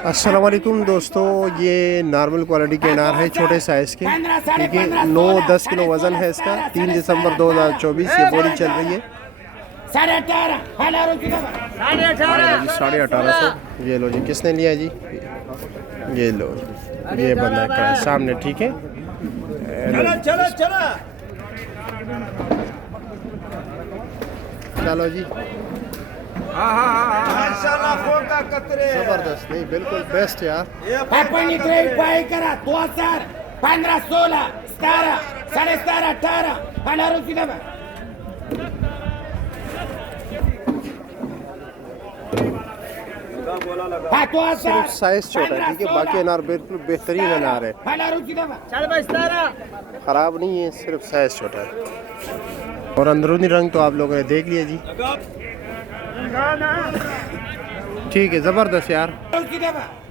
अस्सलाम वालेकुम दोस्तों, ये नॉर्मल क्वालिटी के अनार है छोटे साइज़ के। ठीक है, 9-10 किलो वज़न है इसका। 3 दिसंबर 2024 ये बोली चल रही है 18,500। ये लो जी, किसने लिया जी? ये लो, ये बंदा का है सामने। ठीक है, चलो जी। जबरदस्त, नहीं बिल्कुल बेस्ट यार। आपण इकडे उपाय करा 2000 15 16 17 17.5 18 रुपये दबा सिर्फ साइज छोटा है। ठीक है, बाकी अनार बिल्कुल बेहतरीन अनार है, खराब नहीं है, सिर्फ साइज छोटा है। और अंदरूनी रंग तो आप लोगों ने देख लिया जी। ठीक है, ज़बरदस्त यार।